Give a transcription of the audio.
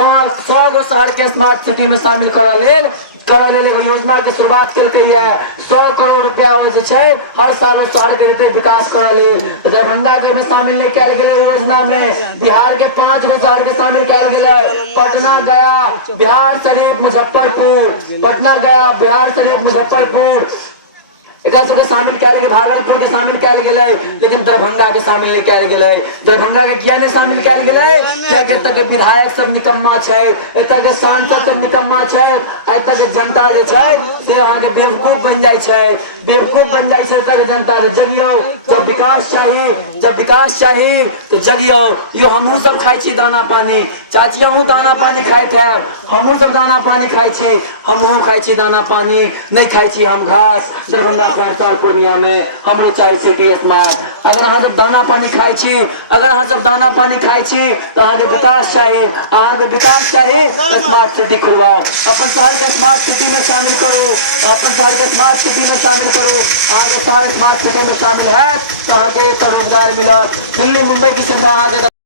100 गो शहर के smart city में शामिल करा ले योजना के शुरुआत करके है। 100 करोड़ रुपया हर साल शहर के विकास करा ले। दरभंगा के में शामिल नहीं किया गया योजना में। बिहार के 5 गो शहर के शामिल किया गया। पटना गया, बिहार शरीफ, मुजफ्फरपुर, पटना गया, बिहार शरीफ, मुजफ्फरपुर एकरा सबके शामिल किया गया। भागलपुर के शामिल किया गया, लेकिन दरभंगा के शामिल नहीं किया गया। दरभंगा के किया नहीं शामिल किया गया? एतक के विधायक सब निकम्मा है, एतक के सांसद सब निकम्मा है, एतक के जनता जे छै से अहाँ के बेवकूफ बन जाय छै, बेवकूफ बन जाय छै। एतक जनता जगियो, जब विकास चाहिए तो जगियो। यो हमहू सब खाई छी दाना पानी, चाची हमहू दाना पानी खाइत है, हमहू सब दाना पानी खाई छी, हमहू खाई छी दाना पानी, नहीं खाई छी हम घास। दरभंगा पूर्णिया में हमरो चाहे सिटी स्मार्ट। अगर अहाँ सब दाना पानी खाई छी, अगर अहाँ सब दाना पानी खाई छी तो अहाँ के विकास चाहिए, अहाँ के विकास चाहिए तो स्मार्ट सिटी खुलवाओ। अपन शहर के स्मार्ट सिटी में शामिल करो, अपन शहर के स्मार्ट सिटी में शामिल करो। अहाँ के शहर स्मार्ट सिटी में शामिल है तो अहाँ के रोजगार मिलत। दिल्ली मुंबई की सरकार